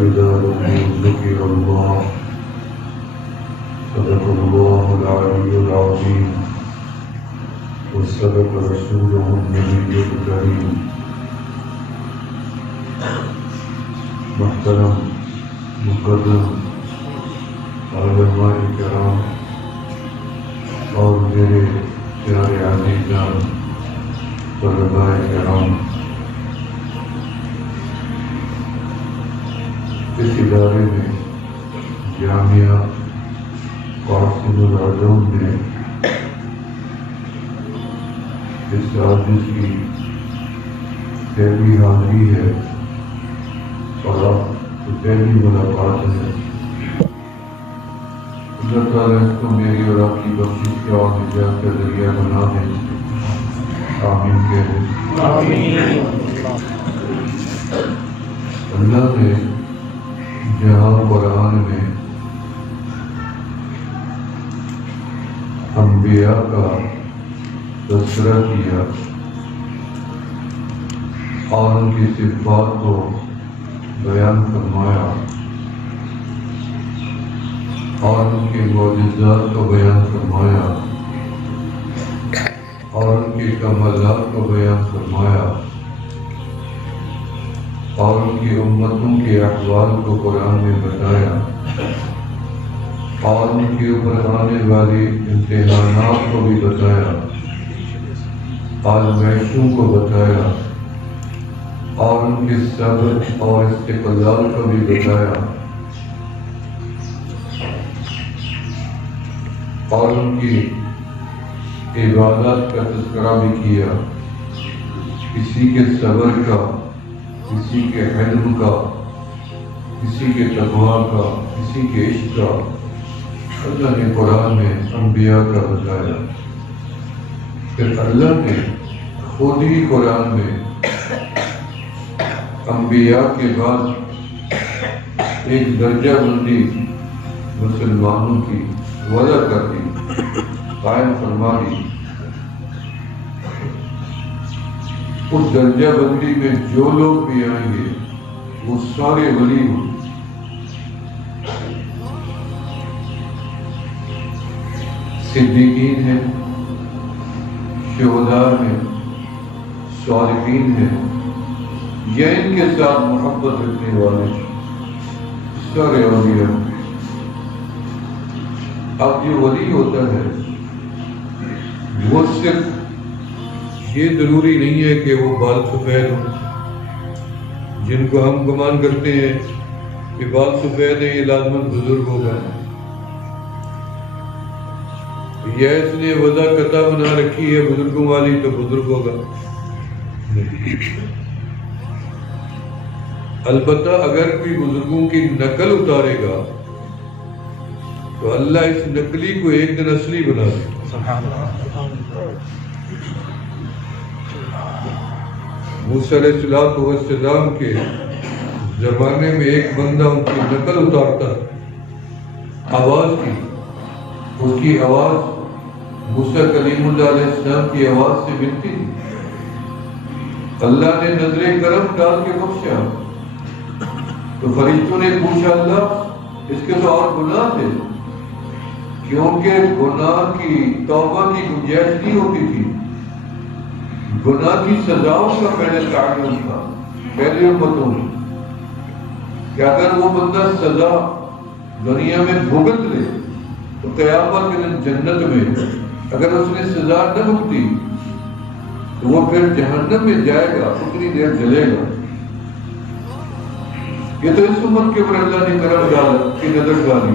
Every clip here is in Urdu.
فإذا لم ذكر الله صدق الله العلي العظيم وصدق رسوله النبي الكريم. محترم مقدم علماء کرام اور میرے پیارے عزیزان طلباء کرام، اس ادارے میں جامعہ قاسم العلوم میں اس عزیز کی پہلی حاضری ہے اور آپ کی پہلی ملاقات ہے. اللہ تعالیٰ اس کو میری اور آپ کی بخشش کے اور نجات کا ذریعہ بنا دیں. آمین کہہ آمین. اللہ نے جہاں قرآن میں انبیاء کا تذکرہ کیا اور ان کی صفات کو بیان فرمایا اور ان کے معجزات کو بیان فرمایا اور ان کے کمالات کو بیان فرمایا اور ان کی امتوں کے احوال کو قرآن میں بتایا اور ان کے اوپر آنے والے امتحانات کو بھی بتایا، آزمائشوں کو بتایا اور ان کے صبر اور استقلال کو بھی بتایا اور ان کی عبادات کا تذکرہ بھی کیا، کسی کے صبر کا، کسی کے علم کا، کسی کے تقویٰ کا، کسی کے عشق کا. اللہ نے قرآن میں انبیاء کا بتایا. پھر اللہ نے خود ہی قرآن میں انبیاء کے بعد ایک درجہ بندی مسلمانوں کی وضع کر دی، قائم فرما دی. اس درجہ بندی میں جو لوگ بھی آئیں گے وہ سارے ولی ہوں. صدیقین ہیں، شہداء ہیں، صالحین ہیں، یا ان کے ساتھ محبت رکھنے والے سارے اولیاء. اب جو ولی ہوتا ہے وہ صرف یہ ضروری نہیں ہے کہ وہ بال سفید ہوں، جن کو ہم گمان کرتے ہیں کہ بال سفید ہے یہ لازماً بزرگ ہوگا، یا اس نے وضع قطع بنا رکھی ہے بزرگوں والی تو بزرگ ہوگا. البتہ اگر کوئی بزرگوں کی نقل اتارے گا تو اللہ اس نقلی کو ایک دن اصلی بنا دے. موسیٰ علیہ السلام کے زمانے میں ایک بندہ ان کی نقل اتارتا، آواز کی، اس کی آواز موسیٰ کلیم اللہ علیہ السلام کی آواز سے ملتی. اللہ نے نظر کرم ڈال کے بخشا تو فرشتوں نے پوچھا اللہ اس کے تو اور گناہ تھے، کیونکہ گناہ کی توبہ کی گنجائش نہیں ہوتی تھی. گناہ کی سزاؤں کا پہلے تعین تھا پہلے امتوں میں کہ اگر وہ بندہ سزا دنیا میں بھگت لے تو قیامت کے دن جنت میں، اگر اس نے سزا نہ بھگتی تو وہ پھر جہنم میں جائے گا، اتنی دیر جلے گا. یہ تو اس امت کے اوپر اللہ نے کرم ڈالا کی نظر ڈالی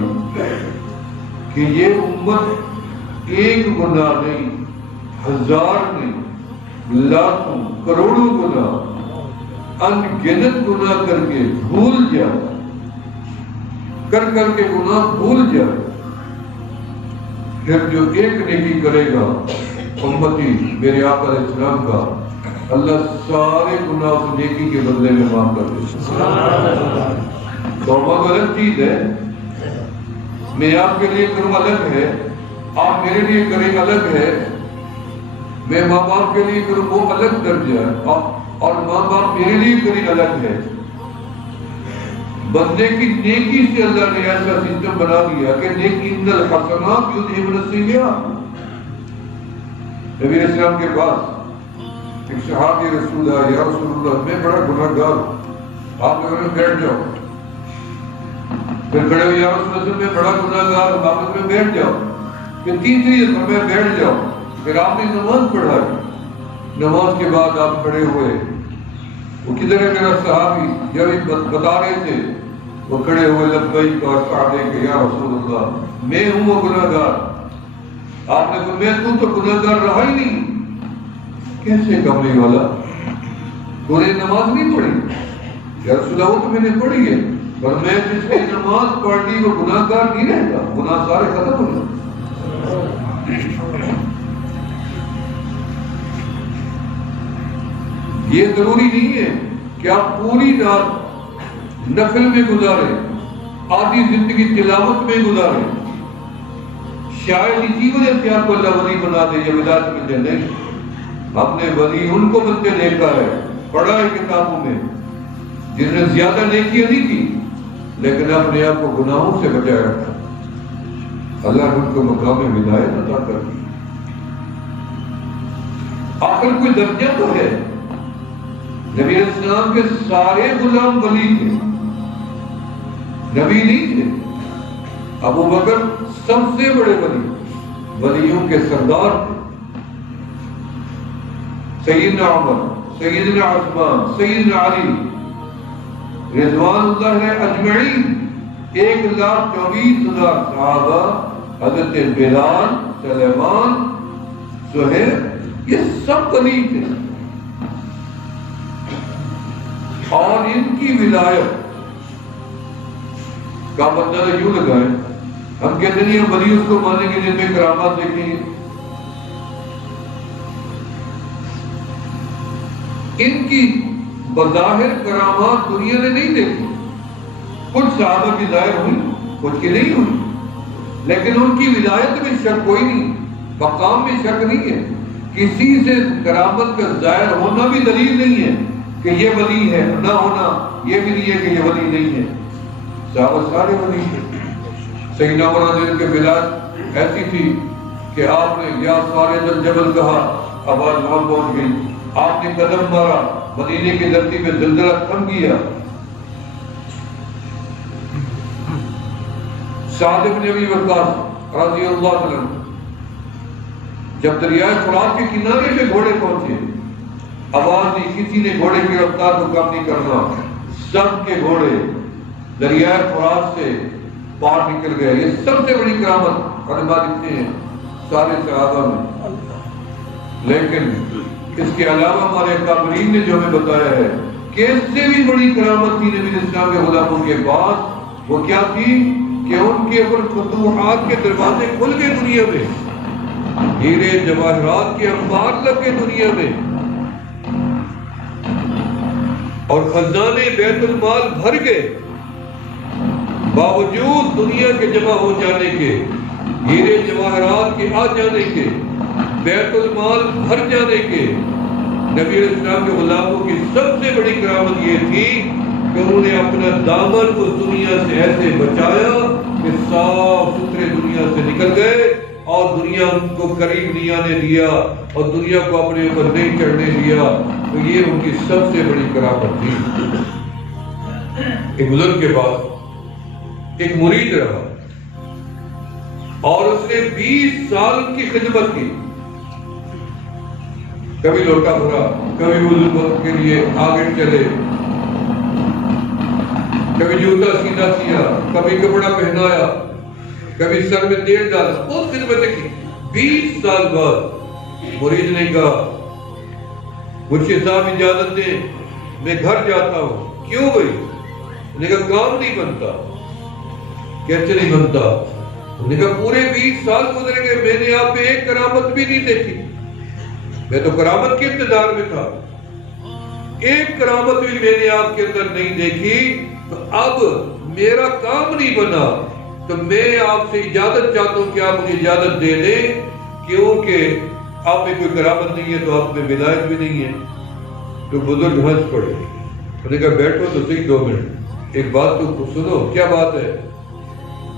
کہ یہ امت ایک گناہ نہیں، ہزار نہیں، لاکھوں کروڑوں گناہ، ان گنت گناہ کر کے بھول جائے، کر کے گناہ بھول جائے. پھر جو ایک نیکی کرے گا امتی میرے آقا علیہ السلام کا، اللہ سارے گناہ اس نیکی کے بدلے میں معاف کر دے. توبہ تو الگ چیز ہے، میں آپ کے لیے کروں الگ ہے، آپ میرے لیے کریں الگ ہے. میں ماں باپ کے لیے کروں وہ الگ درجہ ہے، اور ماں باپ میرے لیے کریں الگ ہے. بندے کی نیکی سے اللہ نے ایسا سسٹم بنا دیا کہ نیکی ان الحسنات یذہبن السیئات۔ نبی اسلام کے پاس ایک صحابی رسول اللہ، یا رسول اللہ میں بڑا گناہ گار ہوں، آپ لوگوں نے بیٹھ جاؤ۔ پھر کھڑے ہوئے، یا رسول اللہ میں بڑا گناہ گار ہوں، آپ میں بیٹھ جاؤ۔ پھر تیسری دفعہ میں بیٹھ جاؤ۔ پھر آپ نے نماز پڑھائی، نماز کے بعد آپ کھڑے ہوئے، وہ کدھر ہے میرا صحابی جب بتا رہے تھے، وہ کھڑے ہوئے لبیک اور کعبے کے، یا رسول اللہ میں ہوں وہ گناہ گار۔ آپ نے کہا میں تو گناہ گار رہا ہی نہیں۔ کیسے کملی والا، تو نے نماز نہیں پڑھی؟ یا رسول اللہ وہ تو میں نے پڑھی ہے، پر میں جس نے نماز پڑھ لی وہ گناہ گار نہیں رہتا، گناہ سارے ختم ہو جائے۔ یہ ضروری نہیں ہے کہ آپ پوری رات نفل میں گزاریں، آدھی زندگی تلاوت میں گزاریں، شاید اسی وجہ سے آپ کو اللہ ولی بنا دے یا ولایت مل جائے۔ نہیں، آپ نے ولی ان کو بنتے دیکھا ہے، پڑھا ہے کتابوں میں، جس نے زیادہ نیکیاں نہیں کی لیکن اپنے آپ کو گناہوں سے بچائے رکھا، اللہ نے ان کو مقام ولایت عطا کر دی۔ آخر کوئی درجہ تو ہے۔ نبی اسلام کے سارے غلام ولی تھے، نبی نہیں تھے۔ ابو بکر سب سے بڑے ولی، ولیوں کے سردار تھے۔ سیدنا عمر، سیدنا عثمان، سیدنا علی رضوان اللہ اجمعین، 1,24,000 صحابہ، حضرت بلال، سلیمان، سہیل، یہ سب ولی تھے۔ اور ان کی ولایت کا اندازہ یوں لگائیں، ہم کہتے نہیں ہم ولی اس کو مانیں گے جن میں کرامات دیکھیں گے۔ ان کی بظاہر کرامات دنیا نے نہیں دیکھی، کچھ صحابہ کی ظاہر ہوئی، کچھ کی نہیں ہوئی، لیکن ان کی ولایت میں شک کوئی نہیں، مقام میں شک نہیں ہے۔ کسی سے کرامت کا ظاہر ہونا بھی دلیل نہیں ہے کہ یہ ولی ہے، نہ ہونا یہ بھی نہیں ہے کہ یہ ولی نہیں ہے۔ صحابہ سارے ولی تھے۔ سیدنا عمر رضی اللہ عنہ کی ولایت ایسی تھی کہ آپ نے یا صالح الجبل کہا، آواز وہاں پہنچ گئی، آپ نے قدم مارا، مدینے کی دھرتی میں زلزلہ تھم گیا۔ سعد بن ابی وقاص رضی اللہ عنہ جب دریائے فرات کے کنارے پہ گھوڑے پہنچے، آواز نہیں، کسی نے گھوڑے کی رفتار کو کم نہیں کرنا، سب کے گھوڑے دریائے فرات سے پار نکل گئے۔ یہ سب سے بڑی کرامت علماء لکھتے ہیں سارے صحابہ میں۔ لیکن اس کے علاوہ ہمارے اکابرین نے جو ہمیں بتایا ہے کہ اس سے بھی بڑی کرامت تھی نبی اسلام کے غلاموں کے بعد، وہ کیا تھی کہ ان کے اوپر فتوحات کے دروازے کھل گئے دنیا میں، ہیرے جواہرات کے انبار لگ گئے دنیا میں، اور خزانے بیت المال بھر گئے۔ باوجود دنیا کے جمع ہو جانے کے، ہیرے جواہرات کے آ جانے کے، بیت المال بھر جانے کے، نبی علیہ السلام کے غلاموں کی سب سے بڑی کرامت یہ تھی کہ انہوں نے اپنا دامن کو دنیا سے ایسے بچایا کہ صاف ستھرے دنیا سے نکل گئے، اور دنیا ان کو قریب نہیں آنے دیا، اور دنیا کو اپنے اوپر نہیں چڑھنے دیا۔ تو یہ ان کی سب سے بڑی کرامت تھی۔ ایک بزرگ کے پاس ایک مرید رہا، اور اس نے 20 سال کی خدمت کی، کبھی لوٹا بھرا، کبھی وضو کے لیے آگے چلے، کبھی جوتا سیدھا کیا، کبھی کپڑا پہنایا، کبھی سر میں تیل ڈالا، بہت خدمتیں کی۔ 20 سال بعد مرید نے کہا مجھے صاحب اجازت دیں، میں گھر جاتا ہوں۔ کیوں بھائی؟ انہوں نے کہا کام نہیں بنتا۔ کیسے نہیں بنتا؟ انہوں نے کہا پورے 20 سال گزر گئے، میں نے آپ پہ ایک کرامت بھی نہیں دیکھی، میں تو کرامت کے انتظار میں تھا، ایک کرامت بھی میں نے آپ کے اندر نہیں دیکھی، تو اب میرا کام نہیں بنا، تو میں آپ سے اجازت چاہتا ہوں کہ آپ مجھے اجازت دے دیں، کیونکہ آپ میں کوئی کرامت نہیں ہے تو آپ میں ولایت بھی نہیں ہے۔ تو بزرگ ہنس پڑے، انہوں نے کہا بیٹھو تو صحیح 2 منٹ۔ ایک بات تو سنو، کیا بات ہے؟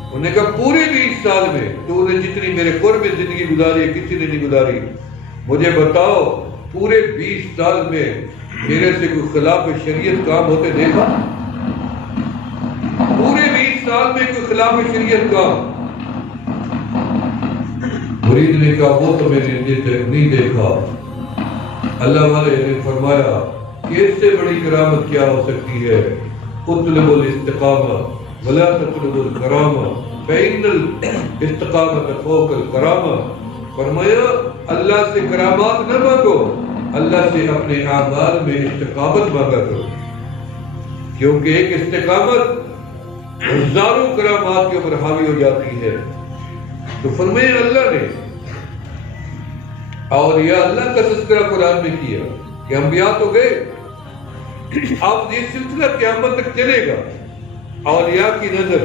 انہوں نے کہا پورے 20 سال میں تو نے جتنی میرے قرب میں زندگی گزاری ہے کسی نے نہیں گزاری، مجھے بتاؤ پورے 20 سال میں میرے سے کوئی خلاف شریعت کام ہوتے دیکھا؟ پورے 20 سال میں کوئی خلاف شریعت کام؟ مرید نے کہا وہ تو میں نے نہیں دیکھا۔ اللہ والے نے فرمایا کہ اس سے بڑی کرامت کیا ہو سکتی ہے؟ اطلب الاستقامہ ولا تطلب الکرامہ فإن الاستقامة فوق الکرامہ۔ فرمایا اللہ سے کرامات نہ مانگو، اللہ سے اپنے اعمال میں استقامت مانگا کرو، کیونکہ ایک استقامت ہزاروں کرامات کے اوپر حاوی ہو جاتی ہے۔ تو فرمایا اللہ نے اولیاء اللہ کا تذکرہ قرآن میں کیا کہ انبیاء تو گئے، اب یہ سلسلہ قیامت تک چلے گا۔ اولیاء کی نظر،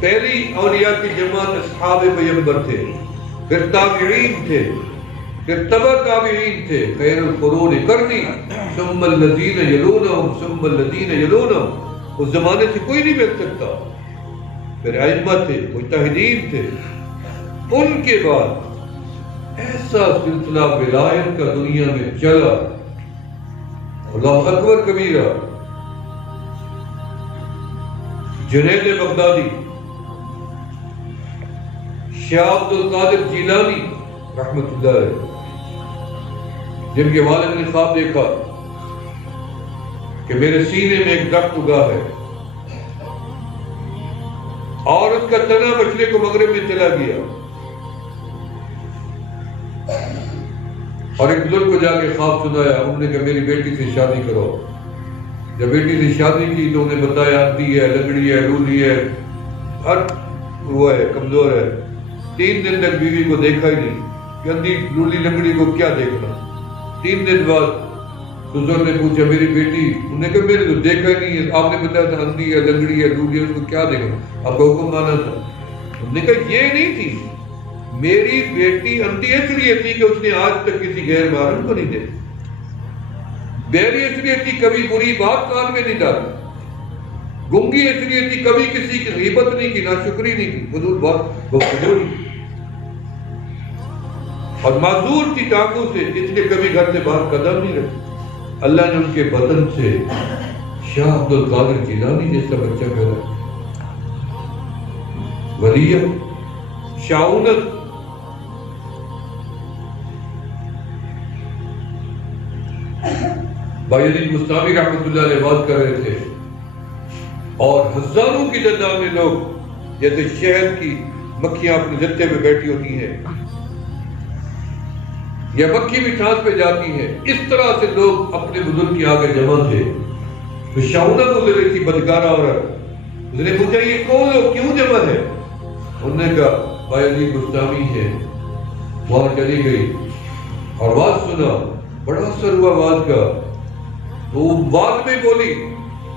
پہلی اولیاء کی جماعت اصحاب پیغمبر تھے، پھر تابعین تھے، پھر تبع تابعین تھے، خیر القرون قرنی ثم الذین یلونہم ثم الذین یلونہم۔ اس زمانے سے کوئی نہیں مل سکتا۔ پھر ائمہ تھے، مجتہدین تھے، ان کے بعد ایسا سلسلہ ولایت کا دنیا میں چلا، اللہ اکبر کبیرہ۔ جنید بغدادی، شاہ عبد القادر جیلانی رحمۃ اللہ علیہ، جن کے والد نے خواب دیکھا کہ میرے سینے میں ایک درخت اگا ہے اور اس کا تنا مشرق کو مغرب میں چلا گیا، اور ایک بزرگ کو جا کے خواب سنایا۔ انہوں نے کہا میری بیٹی سے شادی کرو۔ جب بیٹی سے شادی کی تو انہیں بتایا اندھی ہے، لنگڑی ہے، لولی ہے، ہر وہ ہے، کمزور ہے۔ 3 دن تک بیوی کو دیکھا ہی نہیں کہ اندھی لولی لنگڑی کو کیا دیکھنا۔ 3 دن بعد بزرگ نے پوچھا میری بیٹی، انہوں نے کہا میں نے تو دیکھا ہی نہیں ہے، آپ نے بتایا تھا اندھی ہے، لنگڑی ہے، لولی ہے، اس کو کیا دیکھنا، آپ کا حکم مانا تھا۔ انہوں نے کہا یہ نہیں تھی، میری بیٹی اندھی اس لیے تھی کہ اس نے آج تک کسی غیر محرم کو نہیں دیکھا، بہری اس لیے تھی کبھی بری بات کان میں نہیں ڈالی، گنگی اس لیے تھی کبھی کسی کی غیبت نہیں کی، ناشکری نہیں کی، فضول بات گفتگو نہیں، اور معذور تھی ٹانگوں سے اس لیے کبھی گھر سے باہر قدم نہیں رکھی۔ اللہ نے ان کے بدن سے شاہ عبد القادر جیلانی جیسا بچہ پیدا ولیت، شاؤنت۔ بھائی علی مستعمی رحمۃ اللہ علیہ بات کر رہے تھے، اور ہزاروں کی تعداد میں لوگ جیسے شہد کی مکھیاں اپنے جتے میں بیٹھی ہوتی ہیں یا مکھی بھی ٹھانس پہ جاتی ہے، اس طرح سے لوگ اپنے بزرگ کے آگے جمع تھے۔ تو شاؤنہ بول رہی تھی بدکارہ عورت، اس نے پوچھا یہ کون لوگ کیوں جمع ہے؟ انہوں نے کہا بھائی علی مستعمی ہے۔ وہاں چلی گئی اور آواز سنا، بڑا اثر ہوا آواز کا، تو وہ بعد میں بولی،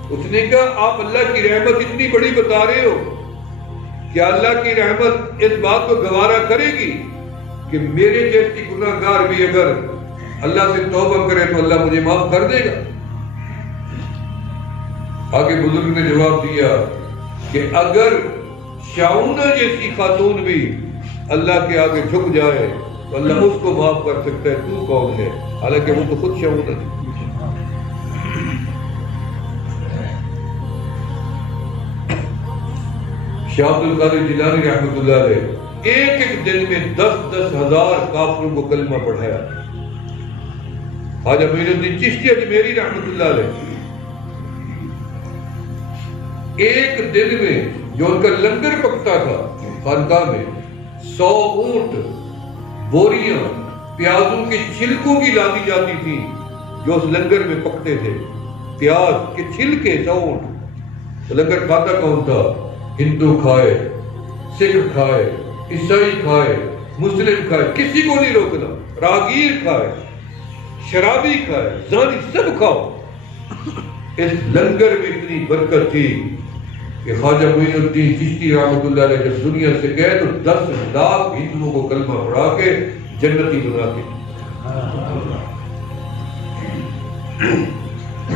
اس نے کہا آپ اللہ کی رحمت اتنی بڑی بتا رہے ہو، کیا اللہ کی رحمت اس بات کو گوارا کرے گی کہ میرے جیسی گناہ گار بھی اگر اللہ سے توبہ کرے تو اللہ مجھے معاف کر دے گا؟ آگے بزرگ نے جواب دیا کہ اگر شاؤنہ جیسی خاتون بھی اللہ کے آگے جھک جائے تو اللہ اس کو معاف کر سکتا ہے، تو کون ہے؟ حالانکہ وہ تو خود شاؤنہ تھی۔ شاہ عبد القادر جیلانی رحمۃ اللہ علیہ ایک ایک دن میں 10-10 ہزار کافروں کو کلمہ پڑھایا۔ خواجہ معین الدین چشتی اجمیری رحمۃ اللہ علیہ ایک دن میں جو ان کا لنگر پکتا تھا خانقاہ میں، 100 اونٹ بوریاں پیازوں کے چھلکوں کی لاتی جاتی تھی جو اس لنگر میں پکتے تھے، پیاز کے چھلکے 100 اونٹ۔ لنگر کھاتا کون تھا؟ ہندو کھائے، سکھ کھائے، عیسائی کھائے، مسلم کھائے، کسی کو نہیں روکنا، راگیر کھائے، شرابی کھائے، زانی، سب کھاؤ۔ اس لنگر میں اتنی برکت تھی کہ خواجہ معین الدین چشتی رحمۃ اللہ علیہ جب دنیا سے گئے تو 10 لاکھ ہندوؤں کو کلمہ پڑھا کے جنتی بنا کے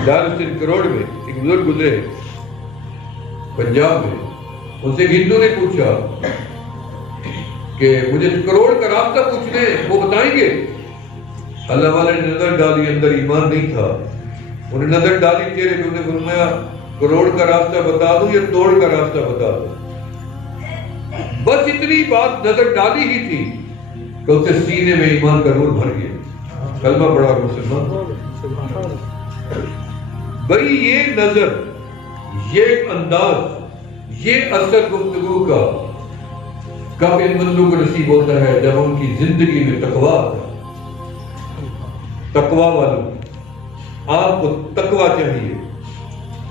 دارالسلام کروڑ میں ایک بزرگ گزرے پنجاب میں، ان سے ایک ہندو نے پوچھا کہ مجھے کروڑ کا راستہ پوچھنے وہ بتائیں گے؟ اللہ والے نے نظر ڈالی، اندر ایمان نہیں تھا، انہیں نظر ڈالی چہرے پہ، انہیں فرمایا کروڑ کا راستہ بتا دوں یا توڑ کا راستہ بتا دوں؟ بس اتنی بات نظر ڈالی ہی تھی کہ اس کے سینے میں ایمان کا نور بھر گیا، کلمہ پڑھا اور مسلمان۔ بھئی یہ نظر، یہ انداز، یہ اثر گفتگو کا کب ان بندوں کو نصیب ہوتا ہے؟ جب ان کی زندگی میں تقویٰ آتا ہے۔ تقویٰ والوں، آپ کو تقویٰ چاہیے،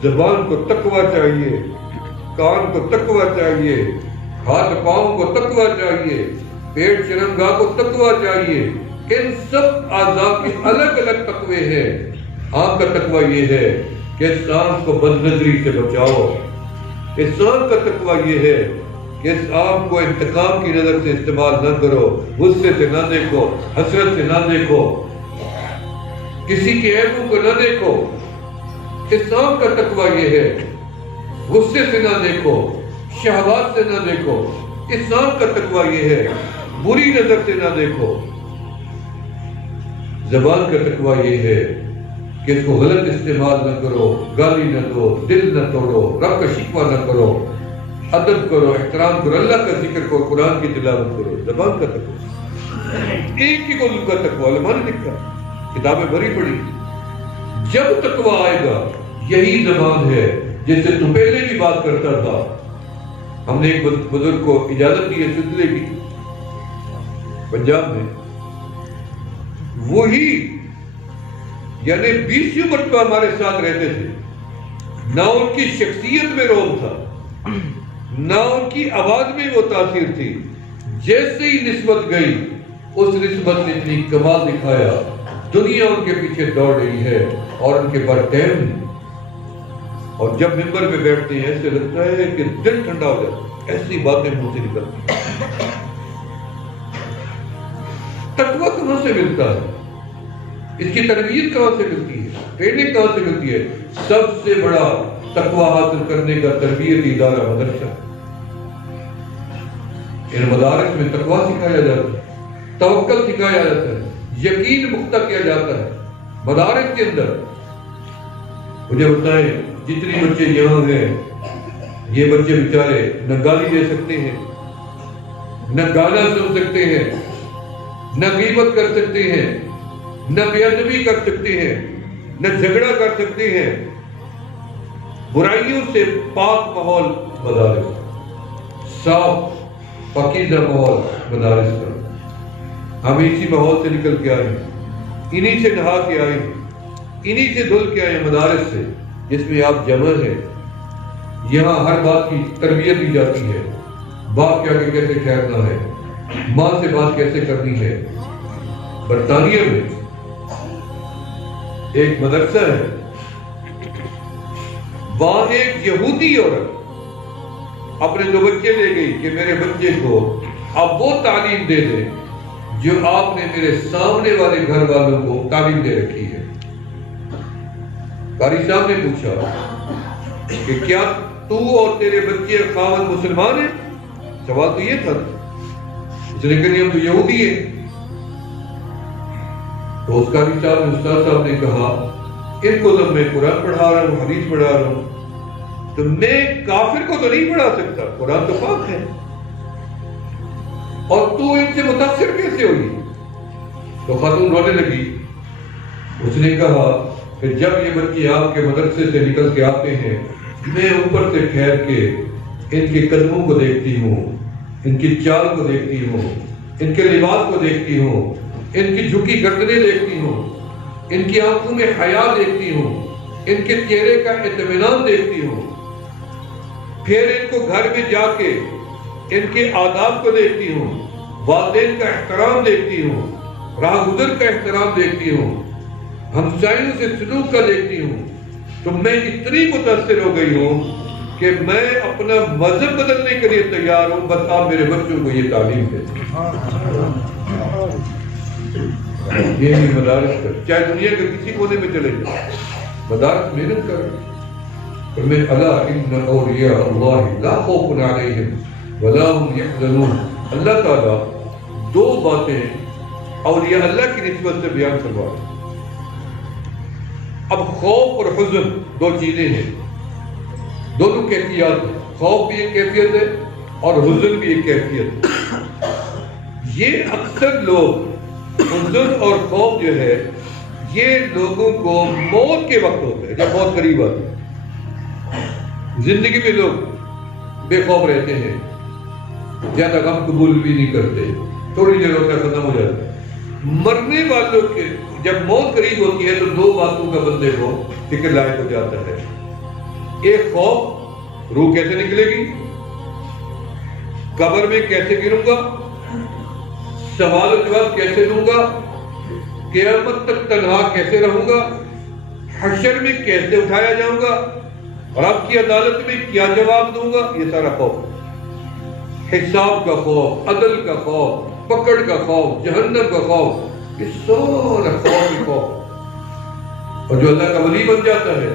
زبان کو تقویٰ چاہیے، کان کو تقویٰ چاہیے، ہاتھ پاؤں کو تقویٰ چاہیے، پیٹ شرمگاہ کو تقویٰ چاہیے۔ ان سب اعضاء کے الگ الگ تقوی ہے۔ آپ کا تقویٰ یہ ہے کہ اس آنکھ کو بد نظری سے بچاؤ، اس آنکھ کا تقویٰ یہ ہے کہ اس آنکھ کو انتقام کی نظر سے استعمال نہ کرو، غصے سے نہ دیکھو، حسرت سے نہ دیکھو، کسی کے عیبوں کو نہ دیکھو۔ اس آنکھ کا تقویٰ یہ ہے، غصے سے نہ دیکھو، شہوات سے نہ دیکھو۔ اس آنکھ کا تقویٰ یہ ہے، بری نظر سے نہ دیکھو۔ زبان کا تقویٰ یہ ہے کہ اس کو غلط استعمال نہ کرو، گالی نہ دو، دل نہ توڑو، رب کا شکوہ نہ کرو، ادب کرو، احترام کرو، اللہ کا ذکر کرو، قرآن کی تلاوت کرو۔ زبان کا تقویٰ، ایک ہی گولوں کا تقویٰ علماء نے لکھا، کتابیں بھری پڑی۔ جب تقویٰ آئے گا، یہی زبان ہے جس سے تو پہلے بھی بات کرتا تھا۔ ہم نے ایک بزرگ کو اجازت دی ہے سلسلے کی پنجاب میں، وہی یعنی 20 مرتبہ ہمارے ساتھ رہتے تھے، نہ ان کی شخصیت میں روب تھا، نہ ان کی آواز میں وہ تاثیر تھی، جیسے ہی نسبت گئی اس نسبت نے اتنی کمال دکھایا، دنیا ان کے پیچھے دوڑ رہی ہے اور ان کے پاس ٹائم نہیں۔ اور جب ممبر پہ بیٹھتے ہیں ایسے لگتا ہے کہ دل ٹھنڈا ہو جاتا ہے، ایسی باتیں منہ سے نکلتی ہیں۔ تقویٰ کہاں سے ملتا ہے؟ اس کی تربیت کہاں سے ملتی ہے؟ ٹریننگ کہاں سے ملتی ہے؟ سب سے بڑا تقویٰ حاصل کرنے کا تربیتی ادارہ مدرسہ۔ ان مدارس میں تقویٰ سکھایا جاتا ہے، توکل سکھایا جاتا ہے، یقین پختہ کیا جاتا ہے۔ مدارس کے اندر مجھے بتائیں، جتنی بچے یہاں ہیں، یہ بچے بیچارے نہ گالی دے سکتے ہیں، نہ گانا سن سکتے ہیں، نہ غیبت کر سکتے ہیں، نہ بے ادبی کر سکتے ہیں، نہ جھگڑا کر سکتے ہیں۔ برائیوں سے پاک ماحول مدارس، صاف پاکیزہ ماحول مدارس کا۔ ہم اسی ماحول سے نکل کے آئے ہیں، انہی سے نہا کے آئے ہیں، انہی سے دھل کے آئے ہیں، مدارس سے جس میں آپ جمع ہیں۔ یہاں ہر بات کی تربیت دی جاتی ہے، باپ کے آگے کیسے ٹھہرنا ہے، ماں سے بات کیسے کرنی ہے۔ برطانیہ میں ایک مدرسہ ہے، وہاں ایک یہودی عورت اپنے 2 بچے لے گئی کہ میرے بچے کو اب وہ تعلیم دے دیں جو آپ نے میرے سامنے والے گھر والوں کو تعلیم دے رکھی ہے۔ قاری صاحب نے پوچھا کہ کیا تو اور تیرے بچے خاوند مسلمان ہیں؟ سوال تو یہ تھا، اس نے کہا ہم تو یہودی ہیں۔ تو اس قاری صاحب نے، استاد صاحب نے کہا ان کو جب میں قرآن پڑھا رہا ہوں، حدیث پڑھا رہا ہوں، تو میں کافر کو تو نہیں پڑھا سکتا، قرآن تو پاک ہے، اور تو ان سے متاثر کیسے ہوئی؟ تو خاتون رونے لگی۔ اس نے کہا کہ جب یہ بچے آپ کے مدرسے سے نکل کے آتے ہیں، میں اوپر سے ٹھہر کے ان کے قدموں کو دیکھتی ہوں، ان کی چال کو دیکھتی ہوں، ان کے لباس کو دیکھتی ہوں، ان کی جھکی گردنیں دیکھتی ہوں، ان کی آنکھوں میں حیا دیکھتی ہوں، ان کے چہرے کا اطمینان دیکھتی ہوں، پھر ان کو گھر میں جا کے ان کے آداب کو دیکھتی ہوں، والدین کا احترام دیکھتی ہوں، راہ گزر کا احترام دیکھتی ہوں، ہمسایوں سے سلوک کا دیکھتی ہوں، تو میں اتنی متاثر ہو گئی ہوں کہ میں اپنا مذہب بدلنے کے لیے تیار ہوں، بس آپ میرے بچوں کو یہ تعلیم دیں۔ یہ مدارس کا، چاہے دنیا کے کسی کونے میں چلے جائیں، مدارس محنت کر رہے ہیں۔ میں الا ان اولیاء اللہ لا خوف علیہم ولا هم يحزنون. اللہ تعالیٰ دو باتیں اولیاء اللہ کی نسبت سے بیان کروا رہے ہیں. اب خوف اور حزن دو چیزیں ہیں، دونوں کیفیات ہیں. خوف بھی ایک کیفیت ہے اور حزن بھی ایک کیفیت ہے. یہ اکثر لوگ حزن اور خوف جو ہے یہ لوگوں کو موت کے وقت ہوتا ہے، جب موت قریب آتی ہے. زندگی میں لوگ بے خوف رہتے ہیں، زیادہ غم قبول بھی نہیں کرتے، تھوڑی دیر ہوتا ہے ختم ہو جاتا ہے. مرنے والوں کے جب موت قریب ہوتی ہے تو دو باتوں کا بندے کو فکر لاحق ہو جاتا ہے. ایک خوف، روح کیسے نکلے گی، قبر میں کیسے گروں گا، سوال و جواب کیسے دوں گا، قیامت تک تنہا کیسے رہوں گا، حشر میں کیسے اٹھایا جاؤں گا، رب کی عدالت میں کیا جواب دوں گا. یہ سارا خوف، حساب کا خوف، عدل کا خوف، پکڑ کا خوف، جہنم کا خوف، یہ سارا خوف ہی خوف. اور جو اللہ کا ولی بن جاتا ہے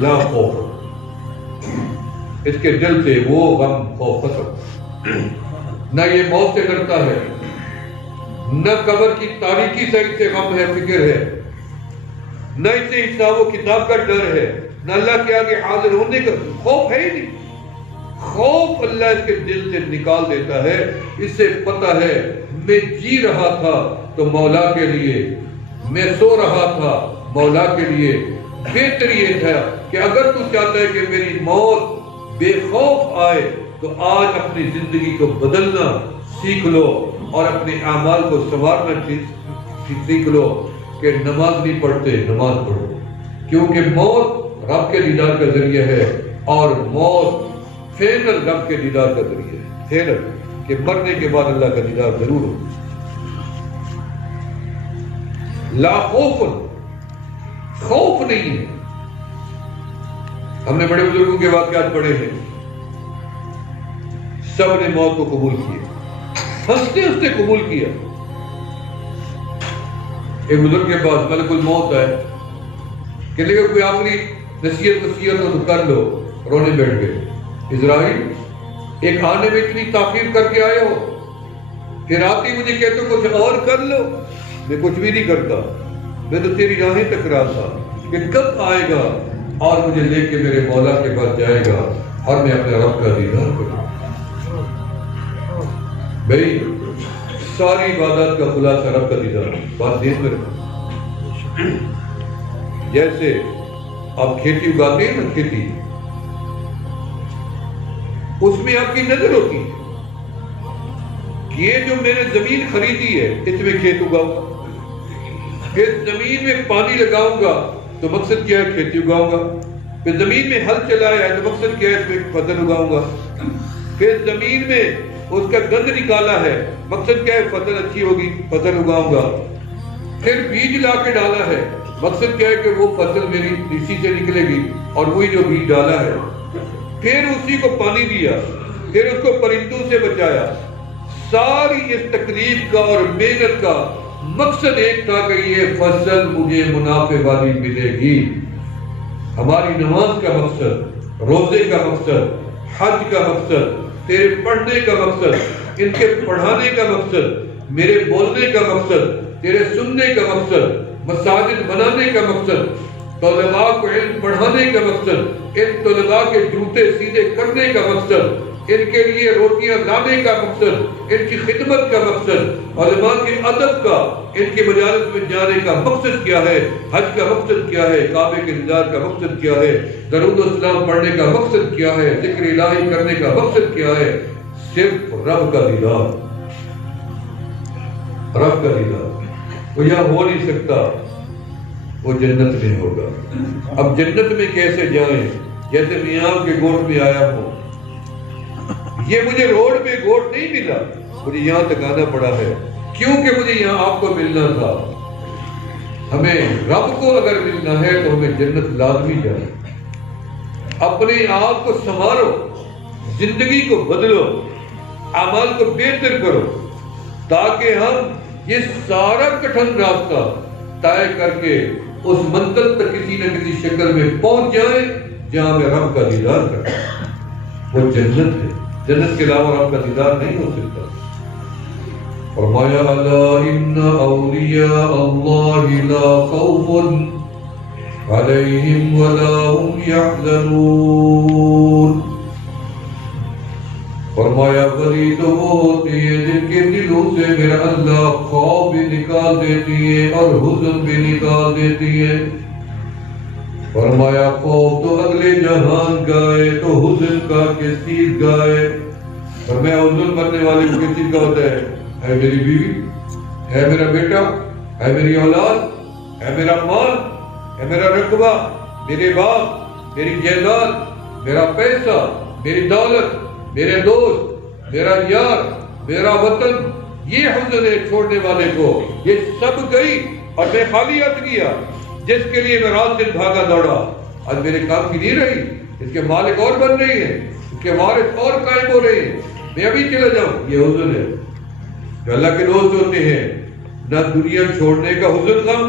لا خوف، اس کے دل سے وہ غم خوف ختم. نہ یہ موت سے ڈرتا ہے، نہ قبر کی تاریکی سے غم ہے، فکر ہے، نہ اسے حساب و کتاب کا ڈر ہے، نہ اللہ کے آگے حاضر ہونے کا خوف ہے ہی نہیں. خوف اللہ اس کے دل سے نکال دیتا ہے. اس سے پتہ ہے میں جی رہا تھا تو مولا کے لیے، میں سو رہا تھا مولا کے لیے. بہتر یہ تھا کہ اگر تو چاہتا ہے کہ میری موت بے خوف آئے تو آج اپنی زندگی کو بدلنا سیکھ لو اور اپنے اعمال کو سنوارنا سیکھ لو کہ نماز نہیں پڑھتے نماز پڑھو، کیونکہ موت رب کے دیدار کا ذریعہ ہے اور موت فینل رب کے دیدار کا ذریعہ ہے. فینل کہ مرنے کے بعد اللہ کا دیدار ضرور ہو. لا خوف، خوف نہیں ہے. ہم نے بڑے بزرگوں کے واقعات پڑھے ہیں، سب نے موت کو قبول کیا، ہنستے ہنستے قبول کیا. ایک بزرگ کے پاس ملک الموت ہے کہ لے کوئی آخری نصیحت ہو تو کر لو. رونے بیٹھ گئے. اسرائیل ایک آنے میں اتنی تاخیر کر کے آئے ہو، پھر آتی مجھے کہتے ہو کچھ اور کر لو. میں کچھ بھی نہیں کرتا، میں تو تیری راہیں تک رہا تھا کہ کب آئے گا اور مجھے لے کے میرے مولا کے پاس جائے گا اور میں اپنے رب کا دیدار کروں. بھائی ساری عبادت کا خلاصہ رب کا دیدار. بات دین میں رکھو. جیسے آپ کھیتی اگاتے ہیں نا، کھیتی اس میں آپ کی نظر ہوتی ہے کہ یہ جو میں نے زمین خریدی ہے اس میں کھیت اگاؤں گا، پھر زمین میں پانی لگاؤں گا تو مقصد کیا ہے کھیتی اگاؤں گا، پھر زمین میں ہل چلایا ہے تو مقصد کیا ہے اس میں فصل اگاؤں گا، پھر زمین میں اس کا گند نکالا ہے مقصد کیا ہے فصل اچھی ہوگی فصل اگاؤں گا، پھر بیج لا کے ڈالا ہے مقصد کیا ہے کہ وہ فصل میری اسی سے نکلے گی اور وہی جو بیج ڈالا ہے، پھر اسی کو پانی دیا، پھر اس کو پرندوں سے بچایا. ساری اس تقریب کا اور محنت کا مقصد ایک تھا کہ یہ فصل مجھے منافع والی ملے گی. ہماری نماز کا مقصد، روزے کا مقصد، حج کا مقصد، تیرے پڑھنے کا مقصد، ان کے پڑھانے کا مقصد، میرے بولنے کا مقصد، تیرے سننے کا مقصد، مساجد بنانے کا مقصد، طلباء کو علم پڑھانے کا مقصد، ان طلباء کے جوتے سیدھے کرنے کا مقصد، ان کے لیے روٹیاں لانے کا مقصد، ان کی خدمت کا مقصد، علماء کے ادب کا، ان کے مجالس میں جانے کا مقصد کیا ہے، حج کا مقصد کیا ہے، کعبے کے دیدار کا مقصد کیا ہے، درود و سلام پڑھنے کا مقصد کیا ہے، ذکر الہی کرنے کا مقصد کیا ہے. صرف رب کا دیدار، رب کا دیدار. وہ یہاں ہو نہیں سکتا، وہ جنت میں ہوگا. اب جنت میں کیسے جائیں؟ جیسے میں آپ کے گوٹ میں آیا ہوں، یہ مجھے روڈ پہ گوٹ نہیں ملا، مجھے یہاں تک آنا پڑا ہے کیونکہ مجھے یہاں آپ کو ملنا تھا. ہمیں رب کو اگر ملنا ہے تو ہمیں جنت لازمی جائے. اپنے آپ کو سنوارو، زندگی کو بدلو، اعمال کو بہتر کرو تاکہ ہم یہ سارا کٹھن راستہ طے کر کے اس منزل تک کسی نہ کسی شکل میں پہنچ جائیں جہاں میں رب کا دیدار کرتا، وہ جنت ہے، جنت کے علاوہ رب کا دیدار نہیں ہو سکتا۔ فرمایا الا ان اولیاء اللہ لا خوف علیہم ولا هم يحزنون۔ فرمایا ولی تو وہ ہوتے ہیں جن کے دلوں سے میرا اللہ خوف بھی نکال دیتی ہے اور حزن بھی نکال دیتی ہے۔ فرمایا خوف تو اگلے جہان کا ہے تو حزن کا کس چیز کا ہے؟ فرمایا حزن بننے والے کو کس چیز کا ہوتا ہے میری بیوی، ہے میرا بیٹا، ہے میری اولاد، ہے میرا مال، ہے میرا رقبہ، میرے باپ، میری جائیداد، میرا پیسہ، میری دولت، میرے دوست، میرا یار، میرا وطن، یہ حزن ہے چھوڑنے والے کو۔ یہ سب گئی اور میں خالی ہاتھ گیا، جس کے لیے میں رات دن بھاگا دوڑا، آج میرے کام کی نہیں رہی، اس کے مالک اور بن رہے ہیں، اس کے وارث اور قائم ہو رہے ہیں، میں ابھی چلا جاؤں۔ یہ حزن ہے۔ جو اللہ کے دوست ہوتے ہیں، نہ دنیا چھوڑنے کا حزن غم،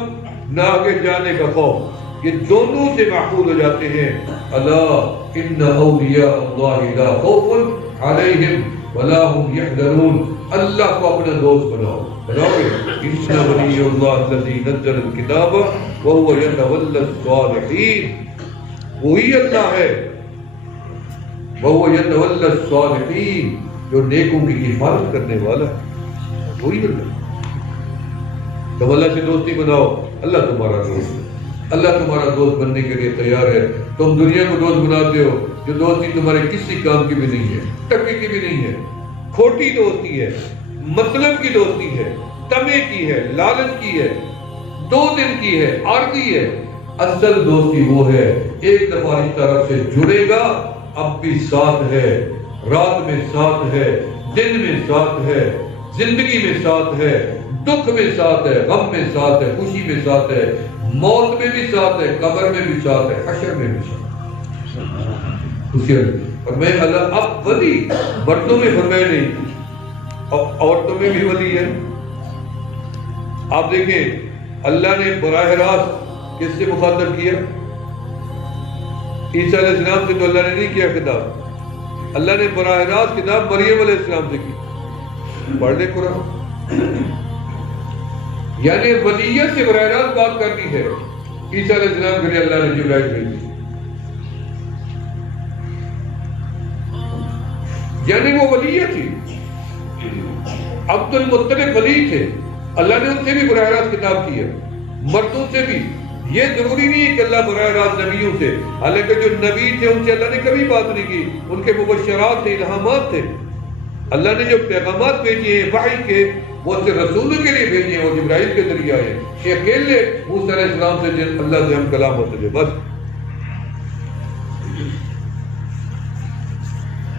نہ آگے جانے کا خوف، یہ دونوں سے محفوظ ہو جاتے ہیں۔ اللہ ان اولیاء اللہ لا خوف علیہم ولا هم يحزنون۔ اللہ کو اپنا دوست بناؤ، بناؤ گے؟ ان ولی اللہ الذی نزل الکتاب وهو يتولى الصالحین۔ وہی اللہ ہے، وهو يتولى الصالحین، جو نیکوں کی حفاظت کرنے والا ہے، وہی اللہ۔ تم اللہ سے دوستی بناؤ، اللہ تمہارا دوست ہے۔ اللہ تمہارا دوست بننے کے لیے تیار ہے۔ تم دنیا کو دوست بناتے ہو، جو دوستی تمہارے کسی کام کی بھی نہیں ہے، ٹکے کی بھی نہیں ہے، کھوٹی دوستی ہے، مطلب کی دوستی ہے، تمے کی ہے، لالچ کی ہے، 2 دن کی ہے، عارضی ہے۔ اصل دوستی وہ ہے ایک دفعہ اس طرف سے جڑے گا، اب بھی ساتھ ہے، رات میں ساتھ ہے، دن میں ساتھ ہے، زندگی میں ساتھ ہے، دکھ میں ساتھ ہے، غم میں ساتھ ہے، خوشی میں ساتھ ہے، موت میں بھی ساتھ ہے، قبر میں بھی ساتھ ہے، حشر میں بھی ساتھ ہے۔ اور میں اللہ اب ولی مردوں میں فرمایا نہیں، عورتوں میں بھی ولی ہے۔ آپ دیکھیں اللہ نے براہ راست کس سے مخاطب کیا؟ عیسیٰ علیہ السلام سے تو اللہ نے نہیں کیا خطاب، اللہ نے براہ راست خطاب مریم علیہ السلام سے کی۔ پڑھ لیں قرآن، یعنی ولیت سے براہ راست بات کرنی ہے۔ عیسیٰ علیہ السلام کے لیے اللہ نے جبرائیل بھیجی، یعنی وہ ولی تھی۔ عبد المطلب ولی تھے، اللہ نے ان سے بھی براہ راست خطاب کیا، مردوں سے بھی۔ یہ ضروری نہیں ہے کہ اللہ براہ راست نبیوں سے، حالانکہ جو نبی تھے ان سے اللہ نے کبھی بات نہیں کی، ان کے مبشرات تھے، الہامات تھے۔ اللہ نے جو پیغامات بھیجے ہیں وحی کے، وہ صرف رسولوں کے لیے بھیجے ہیں، وہ جبرائیل کے ذریعے آئے۔ یہ اکیلے موسیٰ علیہ السلام سے جن اللہ سے ہم کلام ہوتے تھے، بس۔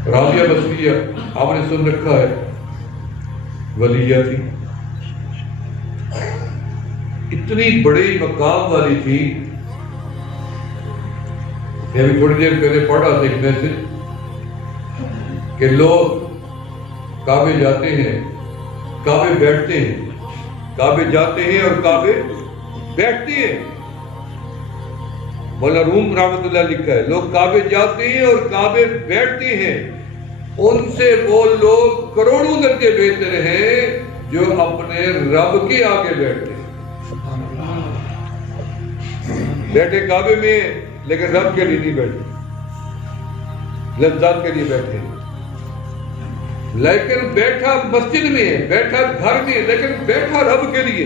رابعہ بصریہ آپ نے سن رکھا ہے، ولیہ تھی، اتنی بڑی مقام والی تھی۔ میں ابھی تھوڑی دیر پہلے پڑھ رہا تھا ایک میسج کہ لوگ کعبے جاتے ہیں، کعبے بیٹھتے ہیں، کعبے جاتے ہیں اور کعبے بیٹھتے ہیں۔ مولا روم رحمۃ اللہ لکھا ہے، لوگ کعبے جاتے ہیں اور کعبے بیٹھتے ہیں، ان سے وہ لوگ کروڑوں درجے بہتر ہیں جو اپنے رب کے آگے بیٹھتے ہیں۔ بیٹھے کعبے میں لیکن رب کے لیے نہیں بیٹھے، لذات کے لیے بیٹھے، لیکن بیٹھا مسجد میں ہے، بیٹھا گھر میں، لیکن بیٹھا رب کے لیے۔